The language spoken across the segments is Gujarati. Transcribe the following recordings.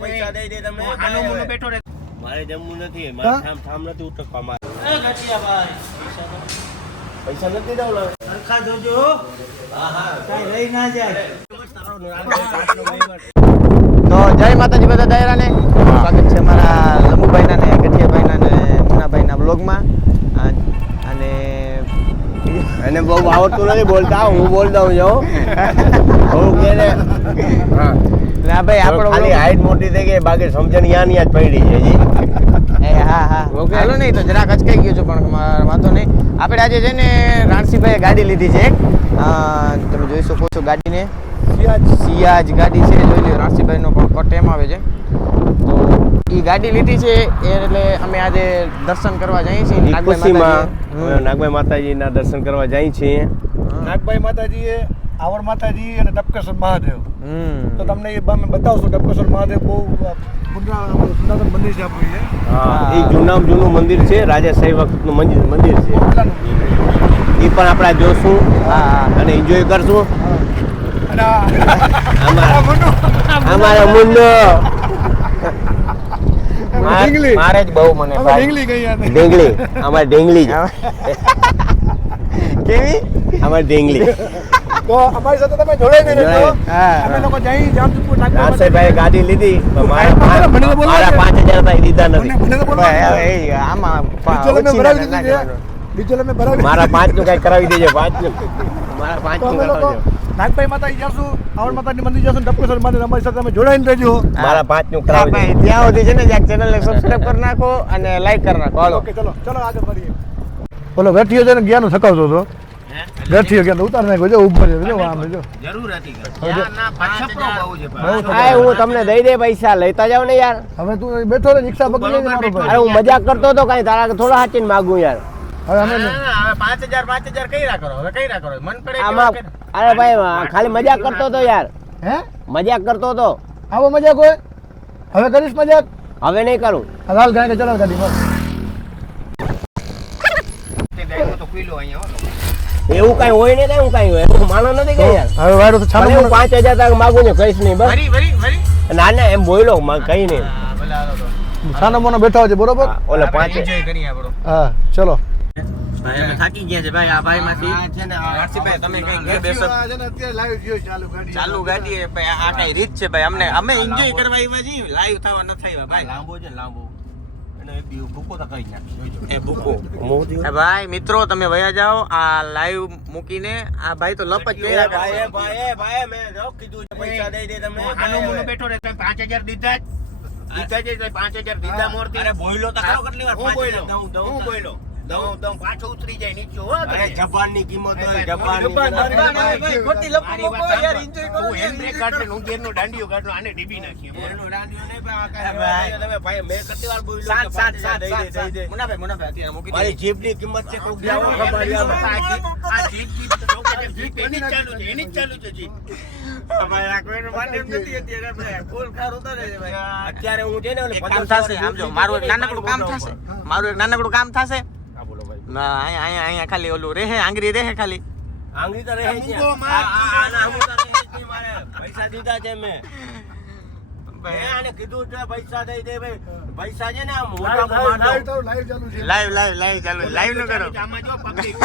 પૈસા દઈ દે તમે. આનો મુનો બેઠો રે. મારે જમવું નથી. મારે ઠામ નથી ઉઠકવા મારે. એ ગટિયા ભાઈ પૈસા નથી દઉં લે. સરખા જોજો. હા કાઈ રહી ના જાય. તો જય માતાજી બધા દાયરાને સ્વાગત છે અમારા લંબુભાઈના ને ગઠિયાભાઈના ને મુન્નાભાઈના બ્લોગમાં. અને એને બહુ આવડતું નથી બોલતા, હું બોલ દઉં છું. હું કે ને હા ના ભાઈ આપણો ખાલી હાઈટ મોટી થઈ ગઈ, બાકી સમજણ યાન યાદ પડી છે જી. હા હાલો નહીં તો જરાક અચકાઈ ગયો છું, પણ વાંધો નહીં. આપણે આજે છે ને રાણસીભાઈએ ગાડી લીધી છે એક, તમે જોઈ શકો છો ગાડીને. સિયાજ ગાડી છે, જોઈ લો. રાણસીભાઈનો પણ કટ એમ આવે છે. તો એ ગાડી લીધી છે એટલે અમે આજે દર્શન કરવા જઈએ છીએ નાગભાઈ માતાજીના દર્શન કરવા જઈએ છીએ. નાગભાઈ માતાજી, આવડ માતાજી અને ટપકેશ્વર મહાદેવ. તો તમને એ બતાવશું. ટપકેશ્વર મહાદેવ બહુ પુરાતન મંદિર છે આપણું. હા, એ જૂનું મંદિર છે, રાજાશાહી વખતનું મંદિર છે. એ પણ આપણે જોશું અને એન્જોય કરશું. અમારા મુન્નો મારે જ બહુ મને ઢેંગલી, અમારે ઢેંગલી કેવી અમારે ઢેંગલી. તો અમારી સાથે તમે જોડાઈ રહેજો. અમે લોકો જઈ જામજોધપુર રાણસીભાઈએ ગાડી લીધી, મારા 5,000 રૂપિયા દીધા નથી. ડીઝલ અમે ભરાવી મારા 5 નું કઈ કરાવી દેજો. 5 નું મારા 5 નું કરાવજો. નાગભાઈ માતાજી જશું, આવડ માતાજી મંદિર જશું, ટપકેશ્વર મંદિર. અમારી સાથે તમે જોડાઈને રહેજો. મારા 5 નું કરાવી દેજો. ત્યાં સુધી છે ને ચેનલને સબસ્ક્રાઇબ કરી નાખો અને લાઈક કરી નાખો. હાલો ઓકે, ચલો આગળ મળીએ. બોલો વેઠીઓ છે ને જ્ઞાન થકાવતો હતો. વેઠીઓ જ્ઞાન ઉતાર નાખ્યો જો ઉપર છે. જો આમ જો જરૂર હતી. ના પાછપરો બહુ છે. આ હું તમને દઈ દે પૈસા, લેતા જાવ ને યાર. હવે તું બેઠો રે, રિક્ષા પકડી લે મારો ભાઈ. અરે હું મજાક કરતો હતો, કઈ તારા થોડા હાચીને માંગુ યાર. હવે અમે હવે 5,000 કઈરા કરો. હવે કઈરા કરો. મન પડે આમાં અરે ભાઈ ખાલી મજાક કરતો હતો યાર. હે મજાક કરતો હતો. આવો મજાક હોય? હવે કરીશ મજાક? હવે નહીં કરું. હાલ ગાડી ચલાવ ગાડી બસ. તો પીલો અહીંયા હો. એવું કઈ હોય ને, હું કઈ હોય હું માનો નથી કઈ યાર. હવે વાયરો તો ભલે હું 5,000 તક માંગુ ને કઈશ નહીં બસ. વરી ના ના એમ બોલો કઈ નહીં. ભલે હાલો તો. સાનો મોનો બેઠા છે બરોબર. ઓલે 5 એન્જોય કરીએ આપણો. હા ચલો. ભાઈ અમે થાકી ગયા છે ભાઈ. આ ભાઈ માંથી રાણસીભાઈ તમે કઈ ઘરે બેસો. અત્યારે લાઈવ જીઓ ચાલુ ગાડી. ચાલુ ગાડી એ ભાઈ આ કઈ રીત છે ભાઈ. અમને અમે એન્જોય કરવા આવ્યા છીએ, લાઈવ થવા ન થયા ભાઈ. લાંબો છે ને લાંબો. એને એક દી ભૂકો તો કઈ નાખ જોજો. એ ભૂકો. મોતી ભાઈ મિત્રો તમે વયા જાઓ આ લાઈવ મૂકીને. આ ભાઈ તો લપ જ કર્યા કરે છે. ભાઈ મેં જો કીધું છે પૈસા દઈ દે તમે. આનો મુનો બેઠો રે. 5,000 દીધા જ 5,000 દીધા મોરતી. અરે બોયલો તો ખરો કેટલી વાર. હું બોયલો. 5,000 હું બોયલો. દઉં પાછો ઉતરી જાય નીચે હો. અરે જપાનની કિંમત હોય, જપાનની ભાઈ, ખોટી લપ મારી મૂકો વાત યાર, સાંભળો. enjoy કરો. હું હેન્ડબ્રેક કાઢ લે, હું ગેરનો દાંડિયો કાઢ લો, આને ડીબી નાખીએ. એનો રાડિયો નહીં ભાઈ, તમે ભાઈ મેં કેટલી વાર બોલ્યો કે સાત 5,000 દઈ દે. મુનાભાઈ અત્યારે મૂકી દે. મારી જીભની કિંમત છે કોક જાવો ખબર આ જીપ એની જ ચાલુ છે, એની જ ચાલુ છે જીપ. ભાઈ આ કોઈનો માને એમ નથી અત્યારે. ભાઈ ફૂલ કાર ઉતારે છે ભાઈ. અત્યારે હું છે ને ઓલી એક કામ થશે. આમ જો મારું એક નાનકડું કામ થશે. કામ થશે. હા બોલો ભાઈ. ના અહીંયા ખાલી ઓલું રહે, આંગળી રહે ખાલી. આંગળી તો રહે છે. મૂકો માર. આના આંગળી તો રહે જ નહીં મારે. પૈસા દીધા છે મેં. મેં આને કીધું છે પૈસા દઈ દે ભાઈ. પૈસા છે ને આમ મોઢામાં મારતો. લાઈવ ચાલુ છે. લાઈવ ચાલુ. લાઈવ નું કરો. આમાં જો પબ્લિક.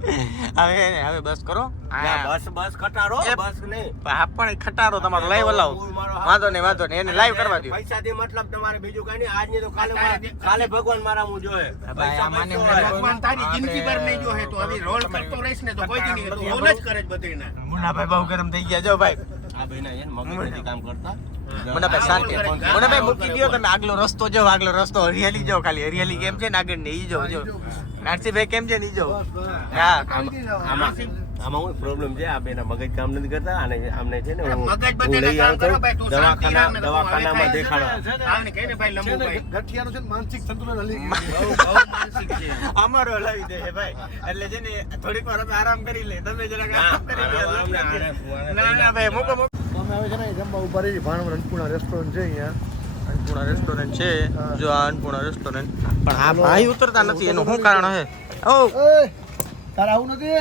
હવે બસ કરો. બસ ખટારો એ બસ નહીં. હા પણ ખટારો તમારો લાઈવ હલાવો. વાંધો નહીં એને લાઈવ કરવા દો. પૈસાથી મતલબ તમારે બીજું કઈ નહીં. આજની તો કાલે ભગવાન મારા હું જોયે. ભગવાન તારી જિંદગી ભર નહીં જો હે તો હવે રોલ કરતો રહીશ ને તો કોઈ દી નહીં. રોલ જ કરે જ બધીને. મુન્નાભાઈ બહુ ગરમ થઈ ગયા જો ભાઈ. આ ભાઈના છે ને મગજથી કામ કરતા. મુન્નાભાઈ શાંતિ. મુન્નાભાઈ મૂકી દો તમે. આગલો રસ્તો જો, હરિયાળી જો. ખાલી હરિયાળી કેમ છે ને આગળ ને ઈ જો. નારસીભાઈ કેમ છે ને ઈ જો. હા આમાં હું પ્રોબ્લેમ છે. આ બેના મગજ કામ નથી કરતા. આને આમને છે ને હું મગજ બધાને કામ કરો ભાઈ. તું શાંતિ રાખ ને દવાખાનામાં દેખાડવા. આને કહે ને ભાઈ લંબુભાઈ. ગઠિયાનું છે ને માનસિક સંતુલન હલી ગયું. બહુ માનસિક છે. અમારો હલાવી દે છે ભાઈ. એટલે છે ને થોડીક વાર અમે આરામ કરી લે. તમે જરાક આરામ કરી લે. ના ભાઈ મૂકો. અમે હવે છે ને જમવા ઉભા રહી ભાણવડ અન્નપૂર્ણા રેસ્ટોરન્ટ છે અહીંયા. અન્નપૂર્ણા રેસ્ટોરન્ટ છે. જો આ અન્નપૂર્ણા રેસ્ટોરન્ટ. પણ આ ભાઈ ઉતરતા નથી. એનું શું કારણ છે? ઓ તારે આવું નથી?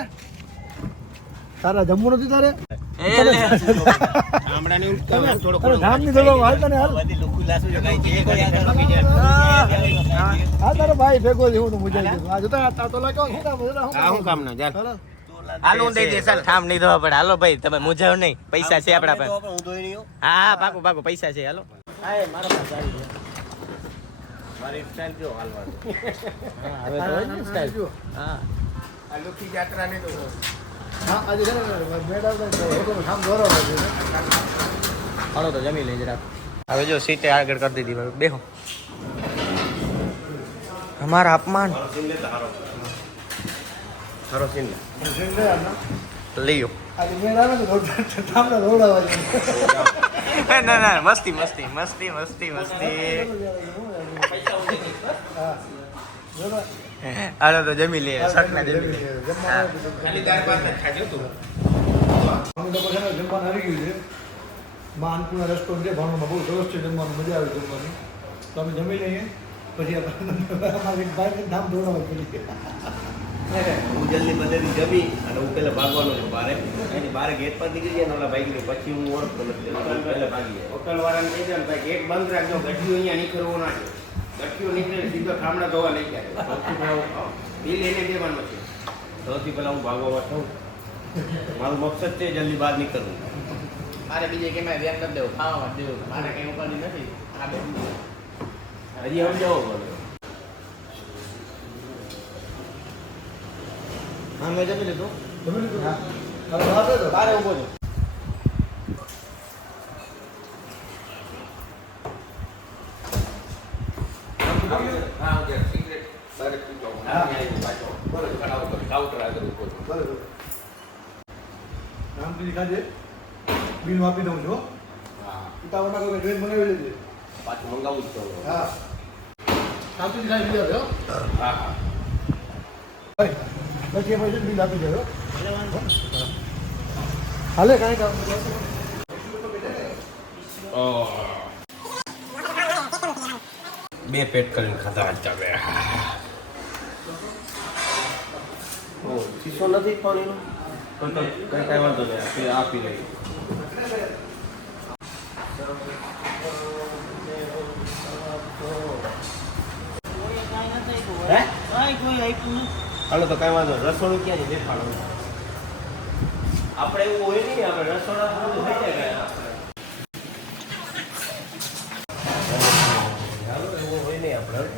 તારા જમવું નથી તારે? ગામડાની થોડો તમે નામની થોડો હાલતા ને હાલ બધી લુકુ લાસુ જો કાઈ છે કોઈ હા તારો ભાઈ ભેગો છે હું તો મજા આવી ગયો આ જોતા આ તો લાગ્યો શું કામ હું કામ ના ચાલ ચાલો હાલો હું દઈ દે ચાલ ઠામ નહીં ધોવા પડે હાલો ભાઈ તમે મૂંઝાવ નહીં પૈસા છે આપણા પાસે હું ધોઈ નહીં હા પાકું પાકું પૈસા છે હાલો મારી સ્ટાઈલ જો હાલવાની હવે તો હોય ને સ્ટાઈલ હા આ લુખી યાત્રા ને તો હા આજે છે ને મેડમ તો કામ દોરાવો છે હાલો તો જમી લઈ જરાક હવે જો સીટે આગળ કરી દીધી હવે બેહો અમારા અપમાન સીન લે હારો સીન લે લઈયો આજે મેડમ ને તમને દોડાવા છે ના ના મસ્તી મસ્તી મસ્તી મસ્તી મસ્તી હા બરાબર હાલો તો જમી લઈએ સટના જમી લઈએ ખાલી દાળ ભાત જ ખાજો તું અમે લોકો છે ને જમવાનું આવી ગયું છે માં અન્નપૂર્ણા રેસ્ટોરન્ટ છે ભાવનગરમાં બહુ સરસ છે જમવાનું મજા આવે જમવાની તો અમે જમી લઈએ પછી અમારે એક ભાઈને નામ દોડાવવા પડી હું જલ્દી બધેથી જમી અને હું પેલા ભાગવાનો છું બારે એની બારે ગેટ પર નીકળી જાય ને ઓલા બાઈક ની પછી હું ઓળખતો નથી પહેલા ભાગી જાય હોટલ વાળાને કહી દે ને ભાઈ ગેટ બંધ રાખજો ગઠિયું અહીંયા નીકળવું ના ગઠિયું નીકળે સીધો ઠામડા ધોવા લઈ જાય બિલ એને દેવાનું છે સૌથી પહેલા હું ભાગવા છું મારું મકસદ છે જલ્દી બહાર નીકળવું મારે બીજે કેમાં વ્યાન કરી દેવું ખાવામાં દેવું મારે કઈ ઉપાડી નથી આ બે હજી સમજાવો બોલો હા મેં જમી લીધું જમી લીધું હા હવે વાત હતો બારે ઉભો છું રામજી ખાજે બિલ આપી દઉં છું ઉતાવળમાં કોઈ ડ્રેસ બનાવી લેજે પાછું મંગાવું જ તો હા રામજી ખાઈ લીધા હા હા ભાઈ પછી એ પૈસા બિલ આપી દેજો હાલે કાંઈ કામ બે પેટ કરીને ખાધા તમે શીશો નથી પાણીનો પણ તો કઈ કાંઈ વાંધો નહીં આપી લઈ હાલો તો કઈ વાંધો નહીં. રસોડું ક્યાં છે દેખાડો આપણે એવું હોય નહીં આપણે રસોડા બધું થઈ જાય હાલો એવું હોય નહીં આપણે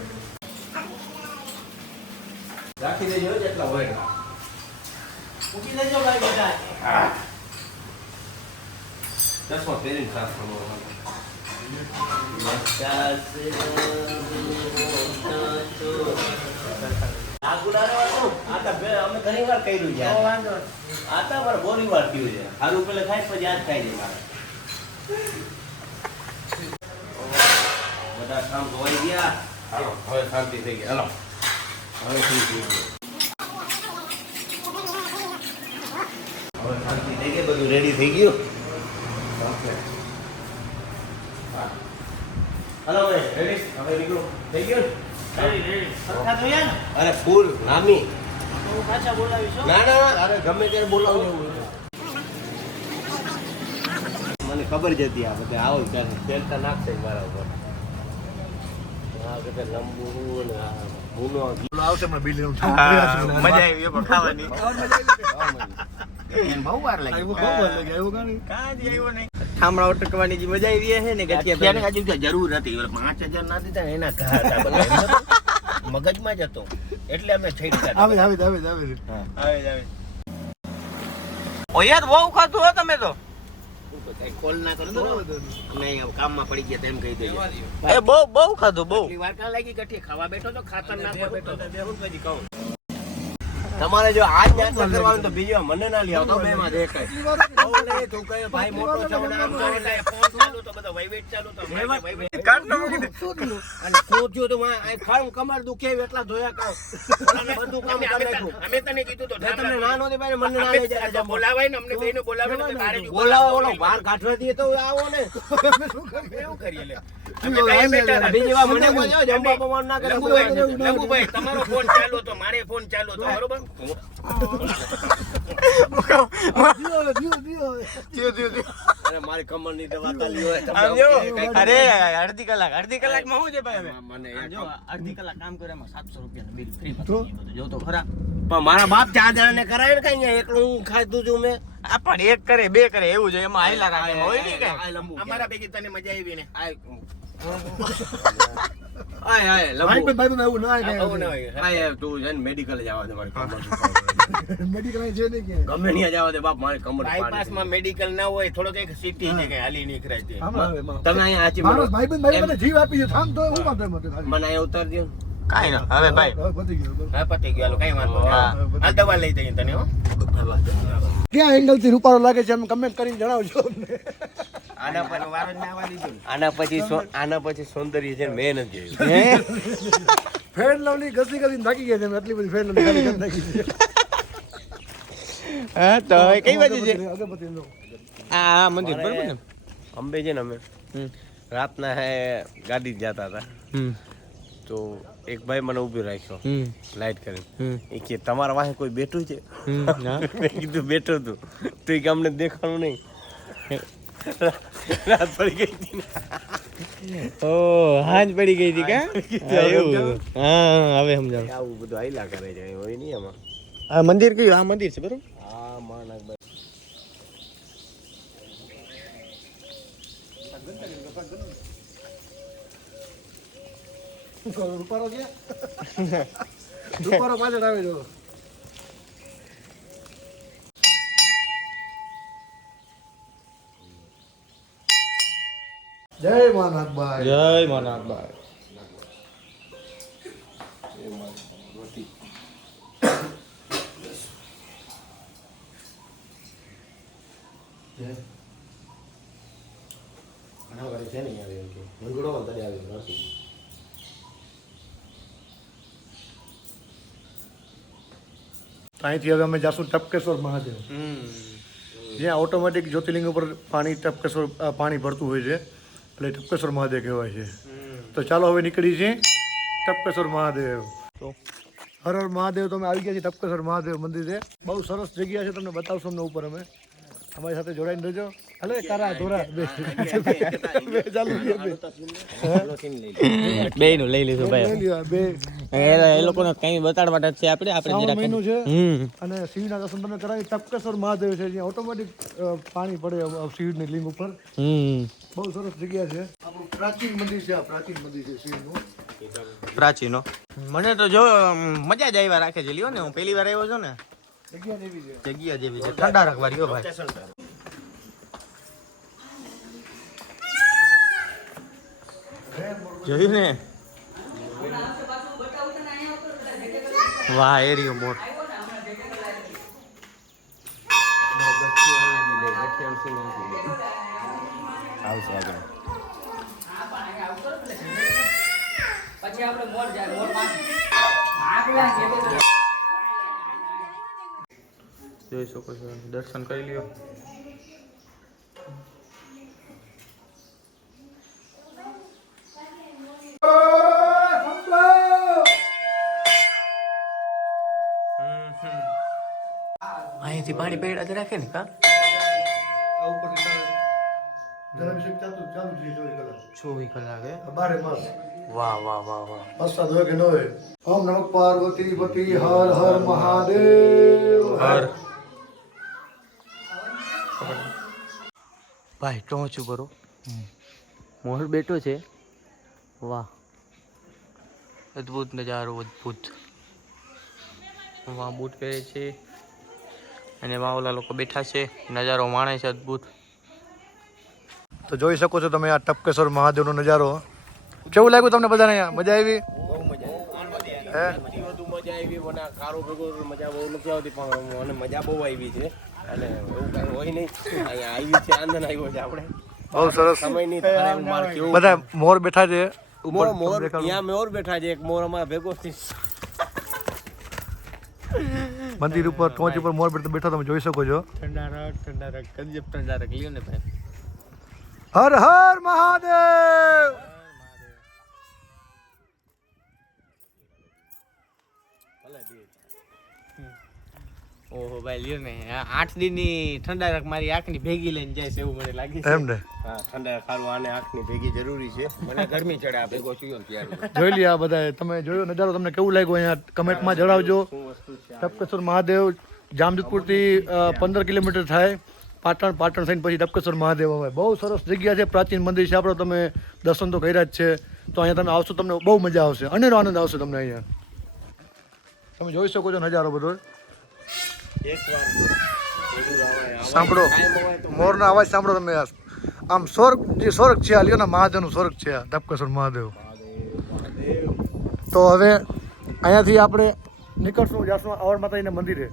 રાખી દેજો જેટલા હોય મૂકી દેજો ભાઈ બધા ચશ્મા પહેરીને સાફ કરવાનો અમે ઘણી વાર કર્યું છે આ તો મારે બોરી વાર થયું છે સારું પેલા ખાય પછી યાદ થાય છે મારે બધા કામ ધોવાઈ ગયા હાલો હવે શાંતિ થઈ ગઈ હાલો હવે શું થઈ ગયું હવે શાંતિ થઈ ગઈ બધું રેડી થઈ ગયું હાલો ભાઈ રેડી હવે નીકળો થઈ ગયું અરે ફૂલ નામી ના ના અરે ગમે ત્યારે બોલાવજો મને ખબર જ હતી આ બધે આવો ત્યારે ફેરતા નાખશે મારા ઉપર આ બધે લંબુ ને ભૂનો આવશે મને બિલ મજા આવી પણ ખાવાની બહુ વાર લાગી બહુ વાર લાગી આવ્યો કાં નહીં કાંઈ આવ્યો નહીં ઠામડા ઉટકવાની જે મજા આવી છે ને અત્યારે હજુ તો જરૂર હતી 5,000 ના દીધા ને એના ઘા હતા બધા મગજમાં જ હતો એટલે અમે થઈ ગયા આવે આવે આવે આવે આવે ઓ યાર બહુ ખાધું હો તમે તો કઈ કોલ ના કરતો નહીં હવે કામમાં પડી ગયા તેમ કહી દઈએ એ બહુ ખાધું બહુ એટલી વાર કાં લાગી ગઠી ખાવા બેઠો તો ખાતર નાખવા બેઠો તો બેહું પછી કહું તમારે જો આજ યાદ કરવાનું તો બીજો મને ના લઈ આવતો બે માં દેખાય બહુ લે તું કહે ભાઈ મોટો છો ને આમ છો એટલે ફોન ચાલુ તો બધો વહીવટ ચાલુ તો હમણાં વહીવટ અને ખોટ્યું તો આ ખામ કમર દુખે એટલા ધોયા કામ બધું કામ કરી નાખ્યું અમે તને કીધું તો મેં તમને ના નહોતી પાડી, મને ના લઈ જાય બોલાવાય ને અમને બેયને બોલાવે ને બહાર જ બોલાવો ઓલો બહાર કાઢવા દઈએ તો આવો ને એવું કરીએ લે અમે કઈ બેઠા હતા. બીજી વાર મને કોઈ જમવા પમણ ના કરે લંબુભાઈ તમારો ફોન ચાલુ હતો મારે ફોન ચાલુ હતો બરોબર અરે મારી કમરની દવા તાલી હોય તમને આમ જો, આવું કે અરે અડધી કલાકમાં શું છે ભાઈ હવે? મને આમ જો, અડધી કલાક કામ કરે એમાં 700 રૂપિયાનું બિલ ફ્રી તો? જો તો ખરા. પણ મારા બાપ 4 જણાને કરાવે ને કઈ અહીંયા એકલું હું ખાધું છું મેં આ પણ એક કરે બે કરે એવું છે, એમાં આયલા રાખે એમાં હોય નહીં કાંઈ. આ લંબુ અમારા પૈકી તને મજા આવી ને આય લંબુ ભાઈ એવું ના આવું ના હોય. આય તું છે ને મેડિકલ જવા દે મારી કમર મેડિકલ છે ને કે ગમે ત્યાં જવા દે બાપ મારી કમર બાયપાસમાં મેડિકલ ના હોય થોડોક એક સિટી છે કે હાલી નીકળાય છે તમે અહીંયા આચી મારો ભાઈ મને જીવ આપી છે થામ તો હું વાંધો એમ હતું ખાલી. મને અહીંયા ઉતાર દો કાંઈ ના હવે ભાઈ હવે પતી ગયું બસ. હા પતી ગયું કઈ વાંધો નહીં આ દવા લઈ જઈએ તને હો ક્યાં એંગલ થી રૂપારો લાગે છે એમ કમેન્ટ કરીને જણાવજો અમને. આના પર વારો જ ના આવવા દીધો ને. આના પછી સૌંદર્ય છે ને મેં નથી જોયું. હે? ફેર લવલી ઘસી ઘસીને થાકી ગયા છે અમે એટલી બધી ફેર લવલી ખાલી કરી નાખી છે. હા તો હવે કઈ બાજુ છે? અગરબત્તી લો. આ મંદિર બરોબર ને? અંબે છે ને અમે રાતના હે ગાડી જ જતા હતા તો એક ભાઈ મને ઊભી રાખ્યો લાઈટ કરીને એ કે તમારા વાહે કોઈ બેઠું છે મેં કીધું બેઠું હતું તો એ કે અમને દેખાણું નહીં રાત પડી ગઈ હતી ને. ઓ હાંજ પડી ગઈ હતી કા? હા, એવું. હા હવે સમજાવ. આવું બધું આયલા કરે છે હોય નહીં આમાં આ મંદિર કયું? આ મંદિર છે બરોબર? હા માણસ રૂપારો ક્યાં? રૂપારો પાછળ આવે જો. જય માનાથભાઈ. જય માનાથભાઈ. છે ને યાર એમ કે મંગળો તને આવી નથી અહીંથી હવે અમે જાશું ટપકેશ્વર મહાદેવ, જ્યાં ઓટોમેટિક જ્યોતિર્લિંગ ઉપર પાણી ભરતું હોય છે એટલે ટપકેશ્વર મહાદેવ કહેવાય છે. તો ચાલો હવે નીકળી છીએ ટપકેશ્વર મહાદેવ. હર હર મહાદેવ. તમે આવી ગયા છીએ ટપકેશ્વર મહાદેવ મંદિર છે. બહુ સરસ જગ્યા છે, તમને બતાવશું અમને ઉપર. અમે અમારી સાથે જોડાઈને રહેજો. હલે કારા ધોરા બે ચાલુ બે નું લઈ લીધું ભાઈ. બે એ લોકોને કઈ બતાડવા માટે છે આપણે શ્રાવણ જરાક. મહિનો છે અને શિવના દર્શન તમે કરાવી. ટપકેશ્વર મહાદેવ છે જ્યાં ઓટોમેટિક પાણી પડે શિવની લિંગ ઉપર. બહુ સરસ જગ્યા છે. આપણું પ્રાચીન મંદિર છે. આ પ્રાચીન મંદિર છે શિવનું. પ્રાચીનો મને તો જો મજા જ આવ્યા રાખે છે. લ્યો ને હું પહેલી વાર આવ્યો છું ને. જગ્યા જેવી છે. જગ્યા જેવી છે. ઠંડા રાખવા રહ્યો ભાઈ. જોયું ને? વાહ એરિયો મોર. આવશે આગળ જોઈ શકો છો, દર્શન કરી લ્યો. અહીંથી પાણી પડ્યા જ રાખે ને કા? આ ઉપરથી જલાભિષેક ચાલુ છે 24 કલાકે. બારે માસ. વાહ વાહ વાહ વાહ. વરસાદ હોય કે ન હોય. ઓમ નમઃ પાર્વતી પતિ હર હર મહાદેવ હર. ભાઈ ટોચ ઉપર મોર બેઠો છે. વાહ અદ્ભુત નજારો, અદ્ભુત. વાહ બૂટ પહેરે છે અને એમાં ઓલા લોકો બેઠા છે, નજારો માણે છે અદ્ભુત. તો જોઈ શકો છો તમે આ ટપકેશ્વર મહાદેવનો નજારો. કેવું લાગ્યું તમને બધાને? અહીંયા મજા આવી? બહુ મજા આવી. વધુ મજા આવી. મને કારો ભેગો મજા બહુ નથી આવતી પણ મને મજા બહુ આવી છે અને એવું કાંઈ હોય નહીં. અહીંયા આવી છે આનંદ આવ્યો છે આપણે. બહુ સરસ. સમયની તારે મારે કેવું બધા મોર બેઠા છે ઉપર. મોર ત્યાં મોર બેઠા છે. એક મોર અમારા ભેગો થી મંદિર ઉપર ટોચ ઉપર મોર બેઠા તમે જોઈ શકો છો. ઠંડા રખ કદી ઠંડા રખ લ્યો ને ભાઈ. હર હર મહાદેવ. ભલે ઓહો ભાઈ લ્યો ને 8 દિનની ઠંડા મારી આંખની ભેગી લઈને જાય છે એવું મને લાગે છે. એમ ને હા ઠંડા ખારું આને આંખની ભેગી જરૂરી છે. મને ગરમી ચડે આ ભેગો છું ત્યારે જોઈ લ્યો આ બધા તમે જોયો નજારો તમને કેવું લાગ્યું અહીંયા કમેન્ટમાં જણાવજો. શું વસ્તુ છે ટપકેશ્વર મહાદેવ જામજોધપુરથી 15 કિલોમીટર થાય. પાટણ થઈને પછી ટપકેશ્વર મહાદેવ આવે. બહુ સરસ જગ્યા છે, પ્રાચીન મંદિર છે આપણો. તમે દર્શન તો કર્યા જ છે, તો અહીંયા તમે આવશો તમને બહુ મજા આવશે, અનેરો આનંદ આવશે તમને અહીંયા. તમે જોઈ શકો છો નજારો બધો. એકવાર જરૂર આવે. સાંભળો મોરના અવાજ સાંભળો તમે. આમ સ્વર્ગ જે સ્વર્ગ છે આ લ્યો ને મહાદેવનું સ્વર્ગ છે આ ટપકેશ્વર મહાદેવ. તો હવે અહીંયાથી આપણે નીકળશું, જાશું આવડ માતાજીના મંદિરે,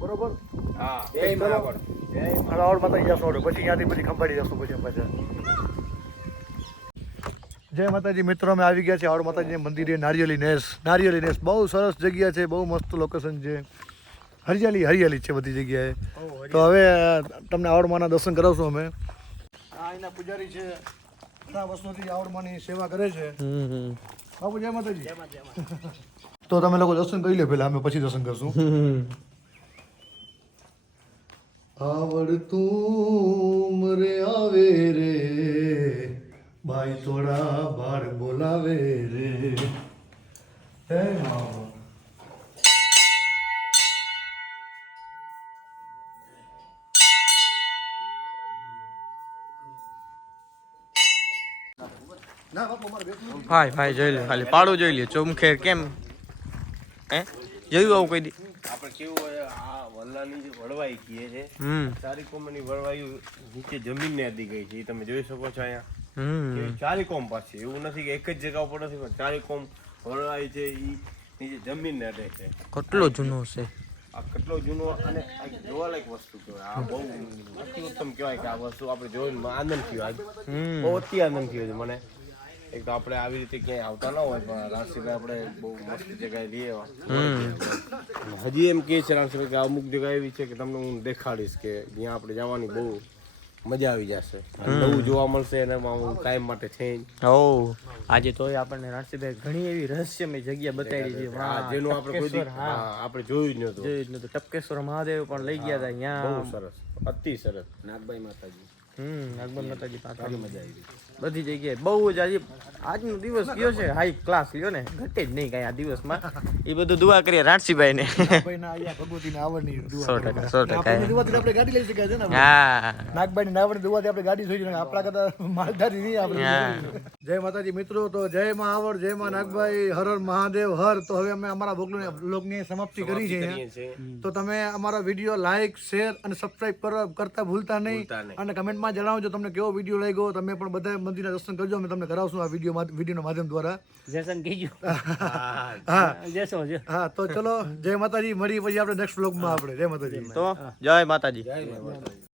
બરોબર? હા જય મહાવડ. આવડ માતાજી જશું આપણે, પછી અહીંયાથી પછી ખંભાળી જશું પછી પાછા. જય માતાજી મિત્રો, અમે આવી ગયા છે આવડ માતાજીના મંદિરે. નારિયેલી નેસ બહુ સરસ જગ્યા છે, બહુ મસ્ત લોકેશન છે, હરિયાળી છે બધી જગ્યાએ. તો હવે તમને આવડ માના દર્શન કરાવશું અમે. આ એના પૂજારી છે, ઘણા વર્ષોથી આવડ માની સેવા કરે છે. બાપુ જય માતાજી. તો તમે લોકો દર્શન કરી લે પહેલા, અમે પછી દર્શન કરશું. આવડ તું મરે આવે રે ભાઈ થોડા બાર બોલાવે રે. હે મામા ના બાપુ અમારે બેઠું ભાઈ જોઈ લે, ખાલી પાડું જોઈ લે. ચોમખેર કેમ હે જોયું આવું કોઈ દી? આપણે કેવું હોય આ વલ્લાની જે વળવાઈ કીએ છે, ચારી કોમની વળવાઈ નીચે જમીનને અડી ગઈ છે. એ તમે જોઈ શકો છો અહીંયા. એ ચારી કોમ પાસે એવું નથી કે એક જ જગ્યા ઉપર નથી, પણ ચારી કોમ વળવાઈ છે એ નીચે જમીનને અડે છે. કેટલો જૂનો છે આ કેટલો જૂનો અને આ જોવાલાયક વસ્તુ કહેવાય. આ બહુ અતિ ઉત્તમ કહેવાય કે આ વસ્તુ આપણે જોઈને આનંદ થયો. આજ બહુ અતિ આનંદ થયો છે મને. એક તો આપણે આવી રીતે ક્યાંય આવતા ના હોય, પણ રાણસીભાઈ આપણે બહુ મસ્ત જગ્યાએ લઈ આવ્યા. હજી એમ કહે છે રાણસીભાઈ કે અમુક જગ્યા એવી છે કે તમને હું દેખાડીશ કે જ્યાં આપણે જવાની બહુ મજા આવી જશે, નવું જોવા મળશે અને હું કાયમ માટે થઈ. ઓ આજે તો આપણને રાણસીભાઈ ઘણી એવી રહસ્યમય જગ્યા બતાવી છે, જેનું આપણે કોઈ આપણે જોયું જ નહોતું. ટપકેશ્વર મહાદેવ પણ લઈ ગયા હતા અહીંયા. બહુ સરસ, અતિ સરસ. નાગબાઈ માતાજી નાગબાઈ માતાજી પાસે મજા આવી બધી જગ્યાએ. બહુ જ આજનો દિવસ કયો છે હાઈ ક્લાસ લ્યો ને, ઘટે જ નહીં કાંઈ આ દિવસમાં. એ બધું દુઆ કરીએ રાણસીભાઈ ને. નાગભાઈના અહીંયા ભગવતીના આવડની દુઆ. 100% આપણી દુઆથી આપણે ગાડી લઈ શકાય છે ને. હા નાગભાઈની નાવડની દુઆથી આપણે ગાડી થઈ જાય. આપણા કરતા માલધારી નહીં આપણે. જય માતાજી મિત્રો, તો જય માં આવડ, જય માં નાગભાઈ, હર હર મહાદેવ હર. તો હવે અમે અમારા બ્લોગની સમાપ્તિ કરી છે. તો તમે અમારા વિડીયો લાઈક, શેર અને સબસ્ક્રાઇબ કરતા ભૂલતા નહીં. અને કમેન્ટમાં જણાવજો તમને કેવો વિડીયો લાગ્યો. તમે પણ બધા મંદિરના દર્શન કરજો, અમે તમને કરાવશું આ વિડીયોના માધ્યમ દ્વારા. હા તો ચલો જય માતાજી, મળી પછી આપણે નેક્સ્ટ બ્લોગમાં આપણે. જય માતાજી. તો જય માતાજી. જય માતાજી.